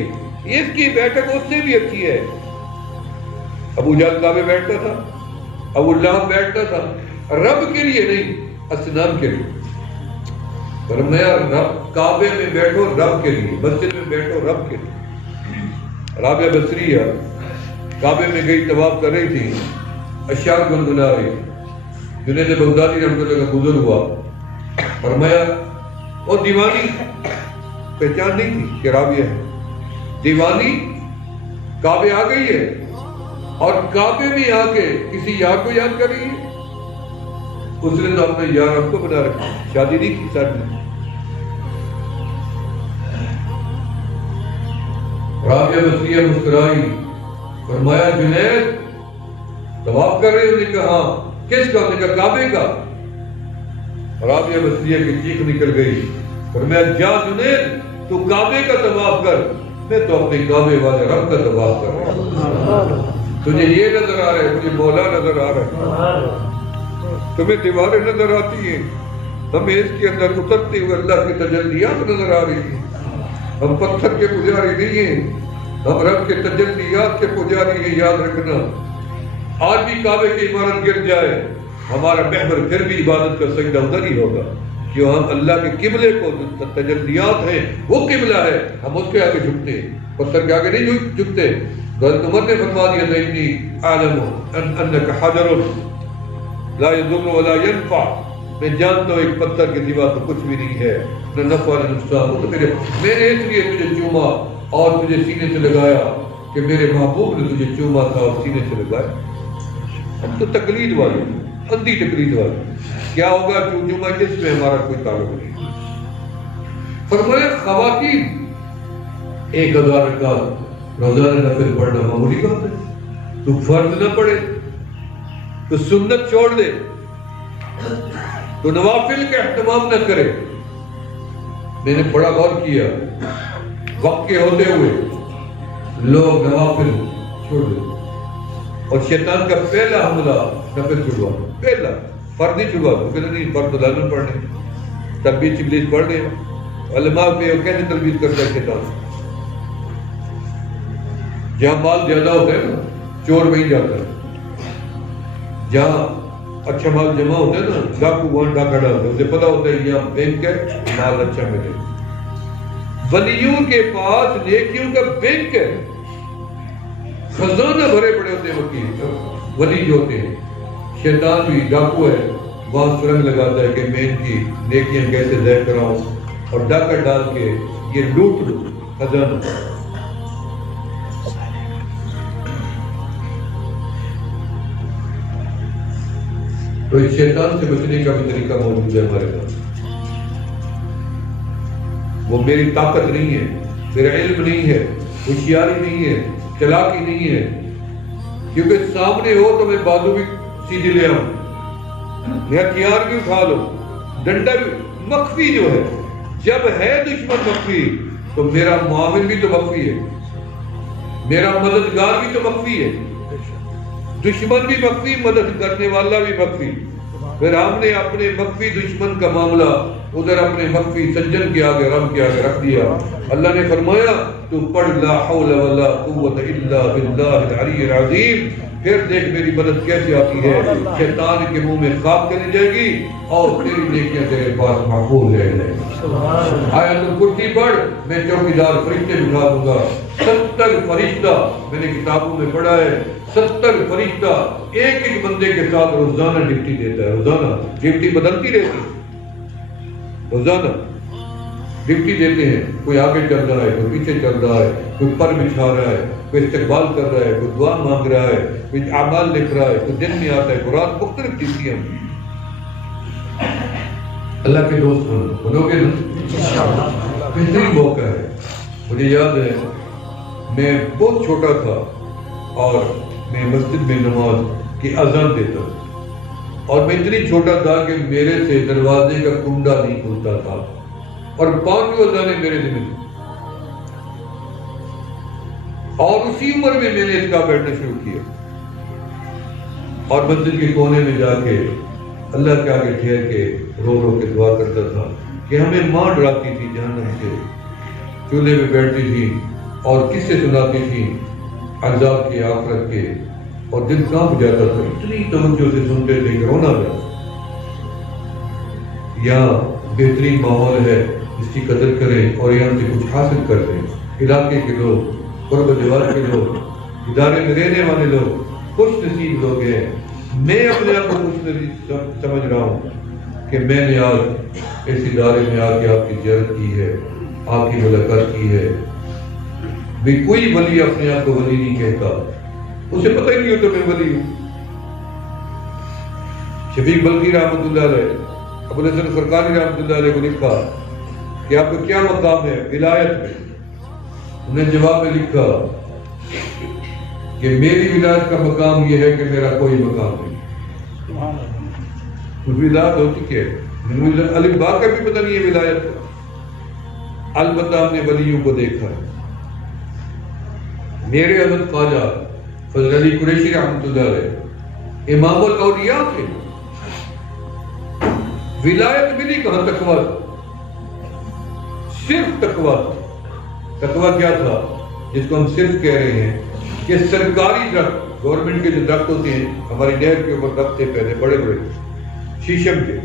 اس کی بیٹھک اس سے بھی اچھی ہے۔ ابو جہل کعبے بیٹھتا تھا، ابو لہب بیٹھتا تھا، رب کے لیے نہیں، اصنام کے لیے۔ فرمایا رب کعبے میں بیٹھو رب کے لیے، مسجد میں بیٹھو رب کے لیے۔ رابعہ بصریہ کعبے میں گئی، طواف کر رہی تھی، اشعار گنگنا رہی تھی۔ جنید بغدادی رحمۃ اللہ کا گزر ہوا، فرمایا وہ دیوانی، پہچان نہیں تھی کہ رابعہ ہے، دیوانی کعبے آ گئی ہے اور کعبے میں آ کے کسی یار کو یاد کر رہی ہے۔ اس نے تو اپنے یار رب کو بنا رکھا، شادی نہیں کی ساتھ میں۔ رابعہ بصریہ مسکرائی، فرمایا جنید طواف کر رہے ہو؟ نے کہا کس کا؟ نے کہا کعبے کا۔ رابعہ بصریہ کی چیخ نکل گئی اور میں جا جنید تو کعبے کا طواف کر، میں تو اپنے کعبے والے رب کا طواف کر رہا ہوں۔ تجھے یہ نظر آ رہا ہے، مجھے مولا نظر آ رہا ہے، تمہیں دیواریں نظر آتی ہیں، ہمیں اس کے اندر اترتے ہوئے اللہ کی تجلیات نظر آ رہی ہیں۔ ہم پتھر کے پجاری نہیں ہیں، ہم رب کے تجلیات کے پجاری ہیں۔ یاد رکھنا، آج بھی کعبے کی عمارت گر جائے، ہمارا محور پھر بھی عبادت کا سجدہ ادھر ہی ہوگا، کیوں ہم اللہ کے قبلے کو تجلیات ہیں، وہ قبلہ ہے، ہم اس کے آگے جھکتے ہیں، پتھر کے آگے نہیں جھکتے۔ حضرت عمر نے فرما دیا تھا انی اعلم انک حجر لا یضر ولا ینفع، میں جانتا ہوں ایک پتھر کے سوا تو کچھ بھی نہیں ہے، نہ نفع نہ نقصان۔ تو میں نے اس لیے تجھے چوما اور تجھے سینے سے لگایا کہ میرے محبوب نے تجھے چوما تھا اور سینے سے لگایا۔ ہم تو تقلید والے، اندھی تقلید والے، کیا ہوگا چوما جس میں ہمارا کوئی تعلق نہیں۔ فرمایا خواتین 1000 رکعت روزانہ نفل پڑھنا معمولی بات ہے، تو فرض نہ پڑھے تو سنت چھوڑ دے، تو نوافل کا اہتمام نہ کرے۔ میں نے بڑا غور کیا، وقت کے ہوتے ہوئے لوگ نوافل چھوڑ دے، اور شیطان کا پہلا حملہ نفل چھڑوا، پہلا فرض نہیں چھڑوا، تو کہتے نہیں فرض لازم پڑھنے، تلبیس ابلیس پڑھنے۔ علماء پہ کیسے تلبیس کرتا ہے شیطان؟ جہاں مال زیادہ ہوتا ہے نا، چور وہیں جاتا ہے، جہاں اچھا مال جمع ہوتا ہے نا، ڈاکو وہاں ڈاکہ ڈالتا ہے، اسے پتا ہوتا ہے یہاں بینک ہے، مال اچھا ملے۔ ولیوں کے پاس نیکیوں کا بینک ہے، خزانہ بھرے پڑے ہوتے ہیں وکیل ولی جو ہوتے ہیں۔ شیطان بھی ڈاکو ہے، وہاں سرنگ لگاتا ہے کہ میں ان کی نیکیاں کیسے ضائع کراؤں، اور ڈاکہ ڈال کے یہ لوٹ لو خزانہ۔ تو اس شیطان سے بچنے کا بھی طریقہ موجود ہے ہمارے پاس۔ وہ میری طاقت نہیں ہے، میرا علم نہیں ہے، ہوشیاری نہیں ہے، چلاکی نہیں ہے، کیونکہ سامنے ہو تو میں بازو بھی سیدھی لے آؤں، میں ہتھیار بھی اٹھا لو، ڈنڈا بھی مخفی جو ہے۔ جب ہے دشمن مخفی تو میرا معاون بھی تو مخفی ہے، میرا مددگار بھی تو مخفی ہے، دشمن بھی مخفی، مدد کرنے والا بھی مخفی۔ پھر ہم نے اپنے مخفی دشمن کا معاملہ ادھر اپنے مخفی سجن کے آگے، رب کے آگے رکھ دیا۔ اللہ نے فرمایا تو پڑھ لا حول ولا قوت الا باللہ العلی العظیم، پھر دیکھ میری مدد کیسے آتی ہے۔ شیطان کے منہ میں خاک چلی جائے گی اور تیری نیکیاں تیرے پاس محفوظ رہ جائیں گی۔ آیت الکرسی پڑھ، میں چوکیدار فرشتے بٹھا دوں گا۔ 70 فرشتہ میں نے کتابوں میں پڑھا ہے، 70 فرشتہ ایک ایک بندے کے ساتھ روزانہ ڈیوٹی دیتا ہے، روزانہ ڈیوٹی بدلتی رہتی ہے، روزانہ ڈیوٹی دیتے ہیں۔ کوئی آگے چل رہا ہے، کوئی پیچھے چل رہا ہے، کوئی پر بچھا رہا ہے، کوئی استقبال کر رہا ہے، کوئی دعا مانگ رہا ہے، کوئی اعمال لکھ رہا ہے، کوئی دن میں آتا ہے، قرآن مختلف ڈیوٹیاں۔ اللہ کے دوست بنو گے نا، بہترین موقع ہے۔ مجھے یاد ہے میں بہت چھوٹا تھا اور میں مسجد میں نماز کی اذان دیتا تھا، اور میں اتنی چھوٹا تھا کہ میرے سے دروازے کا کنڈا نہیں کھلتا تھا، اور 5 اذانیں میرے ذمہ تھیں، اور اسی عمر میں نے اس کا بیٹھنا شروع کیا، اور مسجد کے کونے میں جا کے اللہ کے آگے ٹھہر کے رو رو کے دعا کرتا تھا کہ ہمیں ماں ڈراتی تھی جہنم سے، چولہے میں بیٹھتی تھی اور قصے سناتی تھی عذاب کے، آخرت کے، اور دل کانپ جاتا تھا، اتنی توجہ سے سنتے تھے کہ رونا آتا۔ یہاں بہترین ماحول ہے، اس کی قدر کریں اور یہاں سے کچھ حاصل کر لیں۔ علاقے کے لوگ، قرب و دیوار کے لوگ، ادارے میں رہنے والے لوگ خوش نصیب لوگ ہیں۔ میں اپنے آپ کو خوش نصیب سمجھ رہا ہوں کہ میں نے آج اس ادارے میں آ کے آپ کی زیارت کی ہے، آپ کی ملاقات کی ہے۔ بھی کوئی ولی اپنے آپ کو ولی نہیں کہتا، اسے پتہ ہی نہیں ہوتا میں ولی ہوں۔ شفیق بلخی رحمۃ اللہ علیہ، ابو الحسن فرقانی رحمۃ اللہ علیہ کو لکھا کہ آپ کو کیا مقام ہے ولایت میں؟ انہوں نے جواب میں لکھا کہ میری ولایت کا مقام یہ ہے کہ میرا کوئی مقام نہیں، ولایت ہوتی کیا ہے؟ الف با کا بھی پتہ نہیں ہے ولایت کا، البتہ ہم نے ولیوں کو دیکھا ہے۔ میرے حضرت خواجہ فضل علی قریشی رحمۃ اللہ علیہ امام الاولیاء تھے، ولایت ملی کہاں؟ تقویٰ، صرف تقویٰ۔ تقویٰ کیا تھا جس کو ہم صرف کہہ رہے ہیں کہ سرکاری درخت، گورنمنٹ کے جو درخت ہوتے ہیں، ہماری نہر کے اوپر درخت تھے پہلے بڑے بڑے شیشم کے،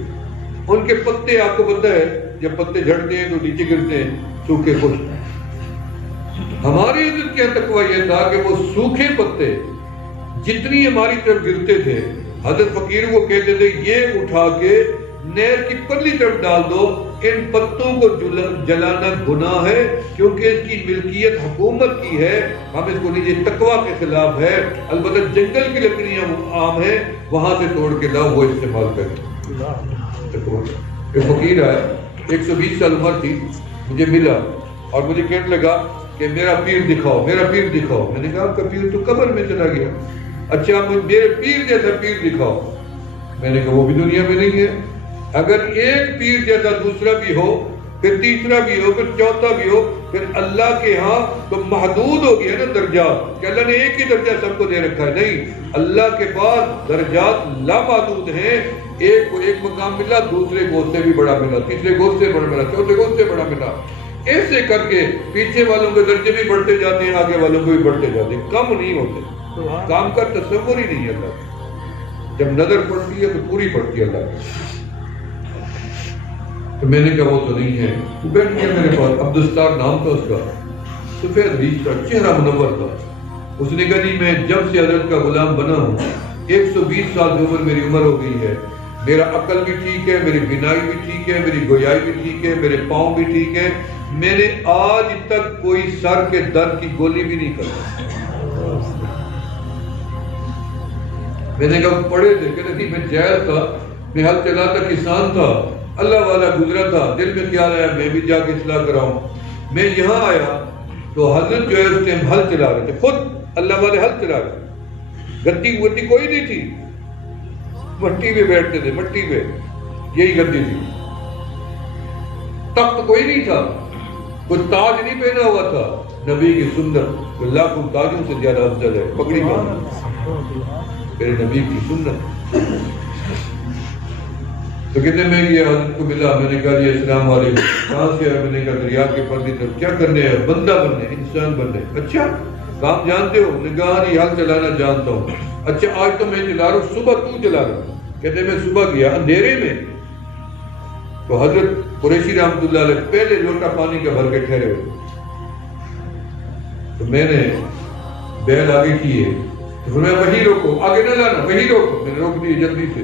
ان کے پتے آپ کو پتہ ہے جب پتے جھڑتے ہیں تو نیچے گرتے ہیں سوکھے خشک۔ ہماری حضرت کے تقویٰ یہ تھا کہ وہ سوکھے پتے جتنی ہماری طرف گرتے تھے، حضرت فقیر کو کہتے تھے یہ اٹھا کے نہر کی پرلی طرف ڈال دو، ان پتوں کو جلانا گناہ ہے کیونکہ اس کی ملکیت حکومت کی ہے، ہم اس کو نہیں، تقویٰ کے خلاف ہے۔ البتہ جنگل کی لکڑیاں عام ہیں، وہاں سے توڑ کے لاؤ، وہ استعمال کریں۔ ایک فقیر آیا، 120 سال عمر تھی، مجھے ملا اور مجھے کہنے لگا کہ میرا پیر دکھاؤ، میرا پیر دکھاؤ۔ میں نے کہا آپ کا پیر تو قبر میں چلا گیا۔ اچھا میرے پیر جیسا پیر دکھاؤ۔ میں نے کہا وہ بھی دنیا میں نہیں ہے۔ اگر ایک پیر جیسا دوسرا بھی ہو، پھر تیسرا بھی ہو، پھر چوتھا بھی ہو، پھر اللہ کے ہاں تو محدود ہو گیا نا درجات، کہ اللہ نے ایک ہی درجہ سب کو دے رکھا ہے؟ نہیں، اللہ کے پاس درجات لامحدود ہیں۔ ایک کو ایک مقام ملا، دوسرے کو اس سے بھی بڑا ملا، تیسرے کو اس سے بڑا ملا، چوتھے کو اس سے بڑا ملا۔ ایسے کر کے پیچھے والوں کے درجے بھی بڑھتے جاتے ہیں، آگے والوں کو بھی بڑھتے جاتے ہیں، کم نہیں ہوتے۔ کام کا تصور ہی نہیں ہے اللہ، جب نظر پڑتی ہے تو پوری پڑتی ہے اللہ کی۔ تو میں نے کہا وہ تو نہیں ہے، وہ بیٹھ گیا میرے پاس، عبدالستار نام تھا اس کا، سفید ریش تھا، چہرہ منور تھا۔ اس نے کہا جی میں جب سے حضرت کا غلام بنا ہوں، 120 سال کی عمر میری عمر ہو گئی ہے، میرا عقل بھی ٹھیک ہے، میری بینائی بھی ٹھیک ہے، میری گویائی بھی ٹھیک ہے، میرے پاؤں بھی ٹھیک ہے، میں نے آج تک کوئی سر کے درد کی گولی بھی نہیں کھائی۔ میں نے کہا پڑھے تھے؟ کہتے نہیں میں جائز تھا، میں ہل چلاتا کسان تھا، اللہ والا گزرا تھا، دل میں خیال آیا میں بھی جا کے اصلاح کراؤں۔ میں یہاں آیا تو حضرت جو ہے اس ٹائم ہل چلا رہے تھے، خود اللہ والے ہل چلا رہے، گدی وردی کوئی نہیں تھی، مٹی پہ بیٹھتے تھے، مٹی پہ یہی گدی تھی، تخت کوئی نہیں تھا، کوئی تاج نہیں پہنا ہوا تھا۔ نبی کی سنت لاکھوں تاجوں سے زیادہ افضل ہے، پگڑی باندھنا میرے نبی کی سنت۔ تو کہتے میں یہ حضرت کو ملا، میں نے کہا جی السلام علیکم، کہاں سے ہے؟ میں نے کہا دریا کے پردی طرف۔ کیا کرنے ہیں؟ بندہ بننے، انسان بننے۔ اچھا کام جانتے ہو؟ میں نے کہا جی ہل چلانا جانتا ہوں۔ اچھا آج تو میں چلا رہا ہوں، صبح تو چلا رہا ہوں؟ کہتے میں صبح گیا اندھیرے میں، تو حضرت قریشی رحمۃ اللہ علیہ پہلے لوٹا پانی کا بھر کے ٹھہرے ہوئے، تو میں نے بیل آگے کیے، تو فرمایا وہی روکو، آگے نہ لانا، وہی روکو۔ میں نے روک دی جلدی سے،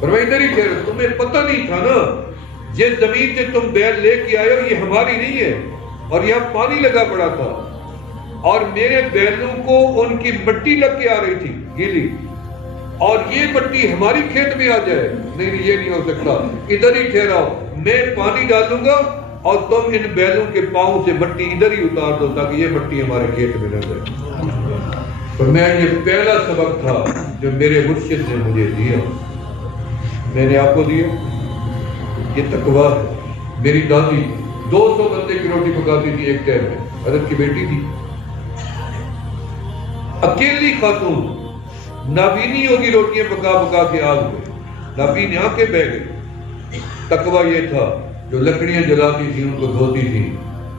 فرمایا ادھر ہی ٹھہرو، تمہیں پتہ نہیں تھا نا جس زمین سے تم بیل لے کے آئے ہو یہ ہماری نہیں ہے، اور یہاں پانی لگا پڑا تھا، اور میرے بیلوں کو ان کی مٹی لگ کے آ رہی تھی گیلی، اور یہ مٹی ہماری کھیت میں آ جائے؟ نہیں یہ نہیں ہو سکتا، ادھر ہی ٹھہراؤ، میں پانی ڈالوں گا اور تم ان بیلوں کے پاؤں سے مٹی ادھر ہی اتار دو تاکہ یہ مٹی ہمارے کھیت میں نہ جائے۔ فرمایا یہ پہلا سبق تھا جو میرے مرشد نے مجھے دیا، میں نے آپ کو دیا، یہ تقویٰ ہے۔ میری دادی 200 بندے کی روٹی پکاتی تھی ایک ٹائم میں، حضرت کی بیٹی تھی، اکیلی خاتون، نابینی ہوگی روٹیاں پکا پکا کے آگ میں، نابین آنکھیں بہ گئی۔ تقویٰ یہ تھا جو لکڑیاں جلاتی تھی ان کو دھوتی تھی،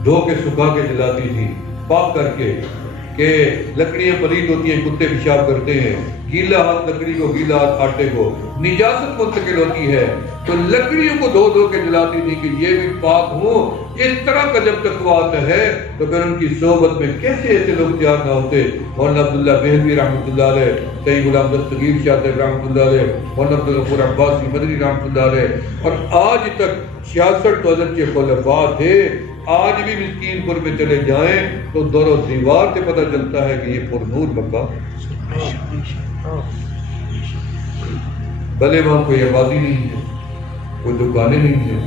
دھو کے سکھا کے جلاتی تھی، پاک کر کے، کہ لکڑیاں پلید ہوتی ہیں، کتے پیشاب کرتے ہیں، گیلا ہاتھ لکڑی کو، گیلا ہاتھ آٹے کو، نجاست منتقل ہوتی ہے، تو لکڑیوں کو دھو دھو کے جلاتی تھی کہ یہ بھی پاک ہوں۔ اس طرح کا جب تقویٰ آتا ہے تو پھر ان کی صحبت میں کیسے ایسے لوگ تیار نہ ہوتے؟ مولانا عبداللہ بہلوی رحمۃ اللہ علیہ، سید غلام دستگیر شاہ صاحب رحمۃ اللہ علیہ، مولانا عبدالغفور عباسی مدنی رحمۃ اللہ علیہ، اور آج تک 66 تو حضرت کے خلفاء تھے۔ آج بھی مسکین پور میں چلے جائیں تو دور و دیوار سے پتہ چلتا ہے کہ یہ پر نور مکہ، بھلے وہاں کوئی آبادی نہیں ہے، کوئی دکانیں نہیں ہیں،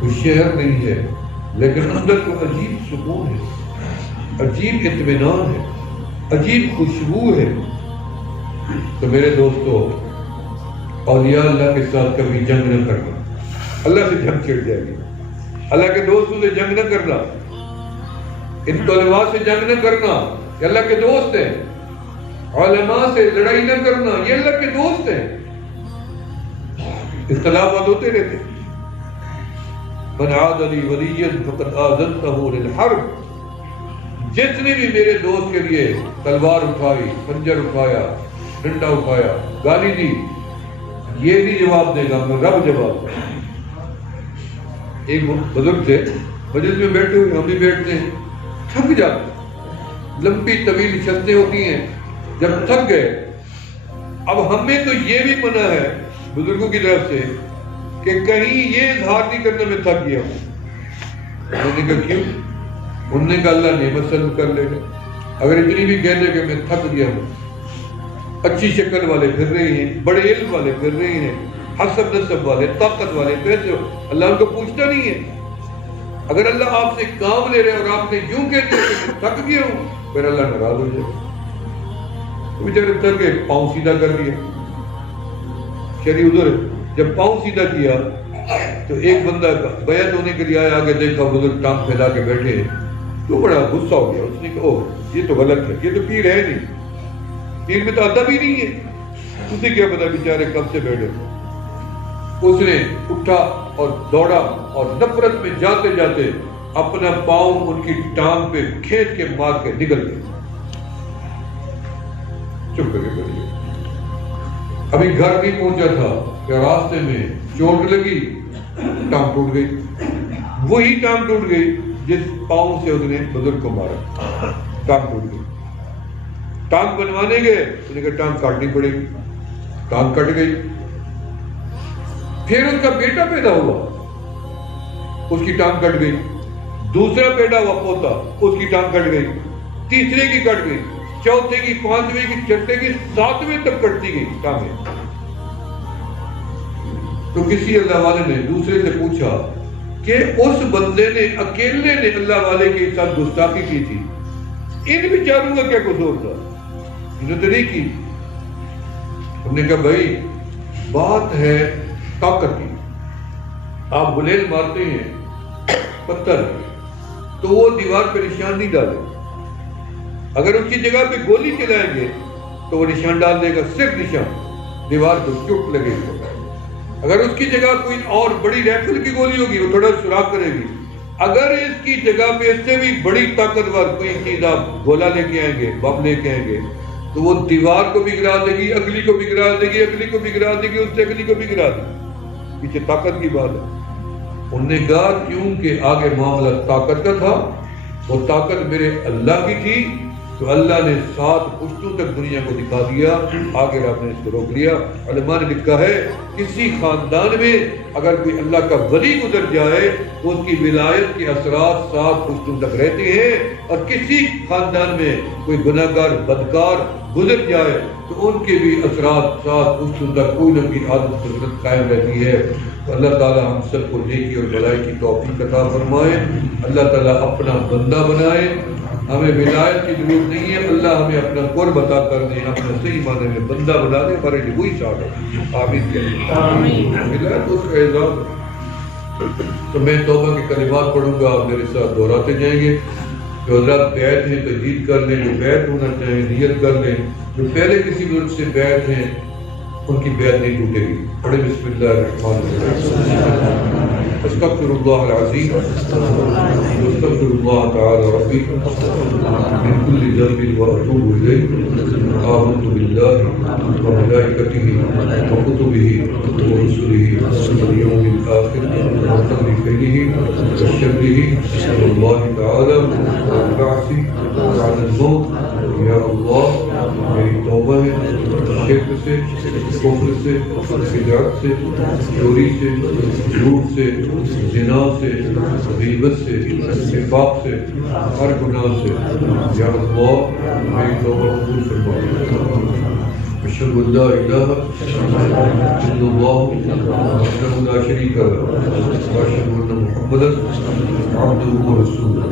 کوئی شہر نہیں ہے، لیکن اندر کو عجیب سکون ہے، عجیب اطمینان ہے، عجیب خوشبو ہے۔ تو میرے دوستو اولیاء اللہ کے ساتھ کبھی جنگ نہ کرنا، اللہ سے جنگ چھڑ جائے گی. اللہ کے دوستوں سے جنگ نہ کرنا، ان علماء سے جنگ نہ کرنا، یہ اللہ کے دوست ہیں. علماء سے لڑائی نہ کرنا، یہ اللہ کے دوست ہیں. اختلافات ہوتے رہتے. من عاد لی ولیا فقد آذنتہ للحرب، جس نے بھی میرے دوست کے لیے تلوار اٹھائی، خنجر اٹھایا، ڈنڈا اٹھایا، گالی دی، یہ نہیں جواب دے گا، میں رب جواب دے. ایک بزرگ تھے، مجلس میں بیٹھے ہوئے، ہم بھی بیٹھتے ہیں، تھک جاتے ہیں، لمبی طویل شرطیں ہوتی ہیں. جب تھک گئے، اب ہمیں تو یہ بھی منع ہے بزرگوں کی طرف سے کہ کہیں یہ اظہار نہیں کرنا میں تھک گیا ہوں. انہوں نے کہا کیوں؟ انہوں نے کہا اللہ نعمت سلب کر لے گا. اگر اتنی بھی کہہ دے کہ میں تھک گیا ہوں، اچھی شکل والے پھر رہے ہیں، بڑے علم والے پھر رہے ہیں، حسب نسب والے، طاقت والے پیسے، اللہ ان کو پوچھتا نہیں ہے. اگر اللہ آپ سے کام لے رہے اور آپ نے یوں کہہ دیا کہ میں تھک گیا ہوں، پھر اللہ ناراض ہو جائے. بیچارے تھک کے پاؤں سیدھا کر لیا. شریع ادھر جب پاؤں سیدھا کیا تو ایک بندہ بیعت ہونے کے لیے آیا، آگے دیکھا بزرگ ٹانگ پھیلا کے بیٹھے ہیں، تو بڑا غصہ ہو گیا. اس نے کہا اوہ یہ تو غلط ہے، یہ تو پیر ہے نہیں، پیر میں تو ادب ہی نہیں ہے. اسے کیا پتا بیچارے کب سے بیٹھے. اس نے اٹھا اور دوڑا اور نفرت میں جاتے جاتے اپنا پاؤں ان کی ٹانگ پہ کھینچ کے مار کے نکل گئے. چپ کر کے بیٹھ گئے. ابھی گھر نہیں پہنچا تھا کہ راستے میں چوٹ لگی، ٹانگ ٹوٹ گئی. وہی ٹانگ ٹوٹ گئی جس پاؤں سے اس نے بزرگ کو مارا، ٹانگ ٹوٹ گئی. ٹانگ بنوانے گئے، اس نے کہا ٹانگ کاٹنی پڑے گی. ٹانگ کٹ گئی. پھر اس کا بیٹا پیدا ہوا، اس کی ٹانگ کٹ گئی. دوسرا پیدا ہوا پوتا، اس کی ٹانگ کٹ گئی. تیسرے کی کٹ گئی، چوتھے کی، پانچویں کی، چھٹے کی، ساتویں تک کٹتی گئی ٹانگیں. تو کسی اللہ والے نے دوسرے سے پوچھا کہ اس بندے نے اکیلے نے اللہ والے کے ساتھ گستاخی کی تھی، ان بیچاروں کا کیا قصور تھا؟ انہوں نے نہیں کی. ہم نے کہا بھائی بات ہے طاقت کی. آپ گلیل مارتے ہیں پتھر تو وہ دیوار پہ نشان نہیں ڈالے. اگر اس کی جگہ پہ گولی چلائیں گے تو وہ نشان ڈال دے گا، صرف نشان، دیوار کو چوٹ لگے گی. اگر اس کی جگہ کوئی اور بڑی ریفل کی گولی ہوگی وہ تھوڑا سراغ کرے گی. اگر اس کی جگہ پہ اس سے بھی بڑی طاقتور کوئی چیز آپ گولا لے کے آئیں گے، بم لے کے آئیں گے تو وہ دیوار کو بھی گرا دے گی، اگلی کو بھی گرا دے گی، اگلی کو بھی گرا دے گی، اس سے اگلی کو بھی گرا دے گی. پیچھے طاقت کی بات ہے. انہوں نے کہا کیونکہ آگے معاملہ طاقت کا تھا، وہ طاقت میرے اللہ کی تھی، تو اللہ نے 7 پشتوں تک دنیا کو دکھا دیا، آگے رب نے اس کو روک لیا. علماء نے لکھا ہے کسی خاندان میں اگر کوئی اللہ کا ولی گزر جائے تو اس کی ولایت کے اثرات 7 پشتوں تک رہتے ہیں، اور کسی خاندان میں کوئی گناہگار بدکار گزر جائے تو ان کے بھی اثرات 7 پشتوں تک کوئی نہ کوئی عادت فطرت قائم رہتی ہے. تو اللہ تعالیٰ ہم سب کو نیکی اور بھلائی کی توفیق عطا فرمائے. اللہ تعالیٰ اپنا بندہ بنائے. ہمیں ولایت کی ضرورت نہیں ہے، اللہ ہمیں اپنا قرب عطا کر دیں، اپنا صحیح معنی میں بندہ بنا دے، ہمارے لیے وہی شاد ہے. آمین کہتے ہیں. ولایت اس کا اعزاز. تو میں توبہ کے کلمات پڑھوں گا، آپ میرے ساتھ دہراتے جائیں گے. جو حضرات بیعت ہیں تجدید کر لیں، جو بیعت ہونا چاہیں نیت کر لیں، جو پہلے کسی بزرگ سے بیعت ہیں ان کی بیعت نہیں ٹوٹے گی. پڑھیں بسم اللہ الرحمن الرحیم. استغفر اللہ العظیم واستغفر اللہ تعالی ربی من كل ذنب واتوب الیہ. آمنت باللہ وملائکتہ وکتبہ ورسلہ والیوم الآخر وقدر خیرہ وشرہ واللہ تعالی والبعث بعد الموت. یا اللہ میری توبہ ہے شرک سے، کفر سے، بدعت سے، چوری سے، جھوٹ سے، زنا سے، غیبت سے، نفاق سے، ہر گناہ سے. یا اللہ میری توبہ قبول فرما. اشہد ان لا الہ الا اللہ وحدہ لا شریک لہ واشہد ان محمدا عبدہ ورسولہ.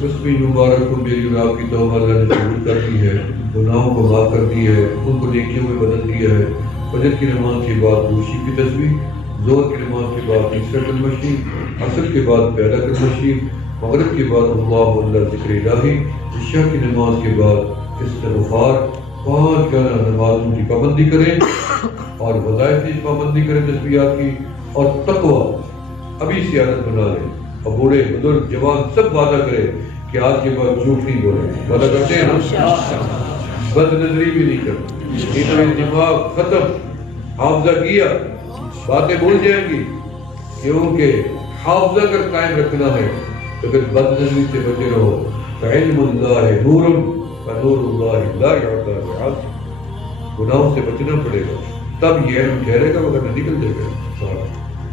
قسمی مبارک کو میری اور آپ کی توبہ اللہ نے قبول کر دی ہے، گناہوں کو معاف کر دی ہے، ان کو نیکیوں میں بدل دیا ہے. فجر کی نماز کے بعد دوشی کی تصویر، ظہر کی نماز کے بعد تیسرا کلمہ شریف، عصر کے بعد پہلا کلمہ شریف، مغرب کے بعد اللہ اللہ ذکر الہی، عشاء کی نماز کے بعد استغفار، 5 نمازوں کی پابندی کریں اور وظائف کی پابندی کریں تسبیحات کی، اور تقوی ابھی سے عادت بنا لیں، اور بوڑھے بزرگ جوان سب وعدہ کریں کہ آج کے بعد جھوٹ نہیں بولیں، وعدہ کرتے ہیں نا، بد نظری بھی نہیں کرتے، اتنا دماغ ختم، حافظہ کیا باتیں بھول جائیں گی، کیونکہ حافظہ اگر قائم رکھنا ہے تو پھر بد نظری سے بچے رہو، فعلم اللہ نور فنور اللہ لا یعطى بعاصم، گناہوں سے بچنا پڑے گا تب یہ علم ٹھہرے گا، وغیرہ نکل جائے گا سارا،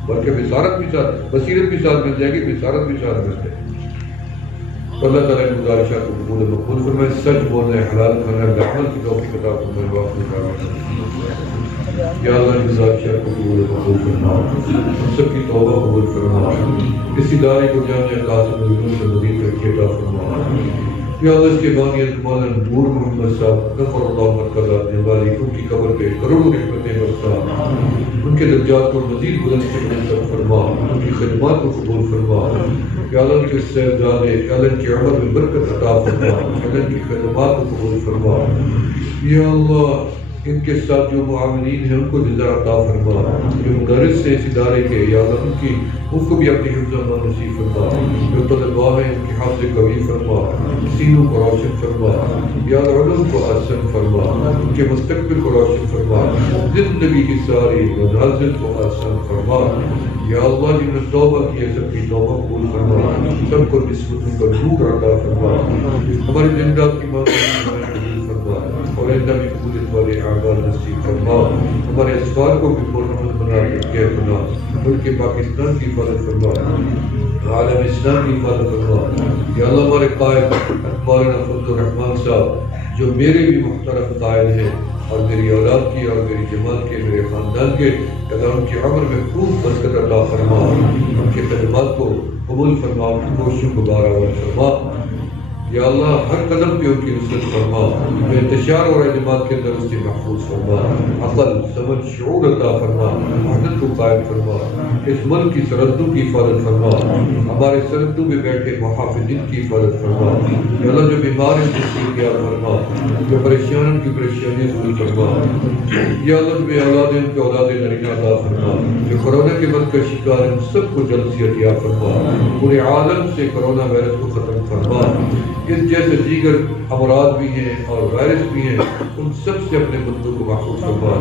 بلکہ بصارت بھی ساتھ، بصیرت بھی ساتھ مل جائے گی، بصارت بھی ساتھ مل جائے گی۔ تو اللہ تعالیٰ ان گزارشات کو قبول و مقبول فرمائے، سچ بولنا ہے، حلال کھانا ہے، عمل کی توفیق عطا فرمائے، واقعی فرمائے۔ یا اللہ ان گزارشات کو قبول و مقبول فرما، ہم سب کی توبہ قبول فرما، اس ادارے کو جامعہ قاسم علوم سے مزید ترقی عطا فرما۔ یا اللہ اس کے بانی مولانا نور محمد صاحب غفر اللہ مرکزہ نے والی ان کی قبر پہ کروڑوں رحمتیں برسا، ان کے درجات کو مزید بلند سے منتخب فرما، ان کی خدمات کو قبول فرما۔ یا اللہ ان کے صاحبزادے، یا اللہ ان کی عمر میں برکت عطا فرما، یا اللہ ان کی خدمات کو قبول فرما۔ یا اللہ ان کے ساتھ جو معاونین ہیں ان کو جزا عطا فرما، جو مدرس ہیں اس ادارے کے، یا اللہ ان کو بھی اپنی حفظ امان نصیب فرما، جو طلباء ہیں ان کی حفظ قوی فرما، سینوں کو روشن فرما، یا اللہ علوم کو آسان فرما، ان کے مستقبل کو روشن فرما، زندگی کی ساری منازل کو آسان فرما۔ یا اللہ جن نے توبہ کی ہے سب کی توبہ قبول فرما، سب کو نسبتوں کا نور عطا فرما، ہماری زندہ کی مانگیں اور ایسا بھی قبولیت والے اعمال نصیب فرما، ہمارے اسفار کو بھی پرامن بنا کے بنا، ملک پاکستان کی حفاظت فرما، عالم اسلام کی حفاظت فرما۔ یا اللہ ہمارے قائد مولانا فضل الرحمان صاحب جو میرے بھی محترم قائد ہیں اور میری اولاد کی اور میری جماعت کے، میرے خاندان کے، اللہ ان کی عمر میں خوب برکت عطا فرما، ان کے خدمات کو قبول فرما، ان کی کوششوں کو بارآور فرما۔ یا اللہ ہر قدم پہ ان کی نصرت فرما، جو انتشار ہو رہا ہے جماعت کے اندر اس سے محفوظ فرما، عقل سمجھ شعور عطا فرما، وحدت کو قائم فرما، اس ملک کی سرحدوں کی حفاظت فرما، ہمارے سرحدوں میں بیٹھے محافظین کی حفاظت فرما۔ یا اللہ جو بیمار ہیں ان کی عافیت فرما، جو پریشان ان کی پریشانیاں دور فرما۔ یا اللہ جو بے اولاد ہیں ان کے اولاد نرینہ عطا فرما، جو کورونا کے مرض کا شکار ہیں ان سب کو جلد سے عطا فرما، پورے عالم سے کورونا وائرس کو ختم فرما۔ اس جیسے دیگر امراض بھی ہیں اور وائرس بھی ہیں، ان سب سے اپنے بندوں کو محفوظ فرما۔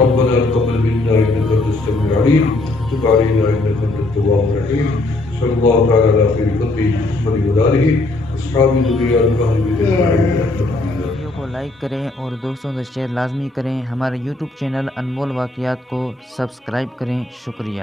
ربنا تقبل منا انك انت السميع العليم وتب علينا انك انت التواب الرحيم۔ صلی اللہ تعالی علی خیر خلقہ محمد وعلى آلہ اصحابہ ذریۃ اہل بیت اجمعین۔ ویڈیو کو لائک کریں اور دوستوں سے شیئر لازمی کریں، ہمارے یوٹیوب چینل انمول واقعات کو سبسکرائب کریں، شکریہ۔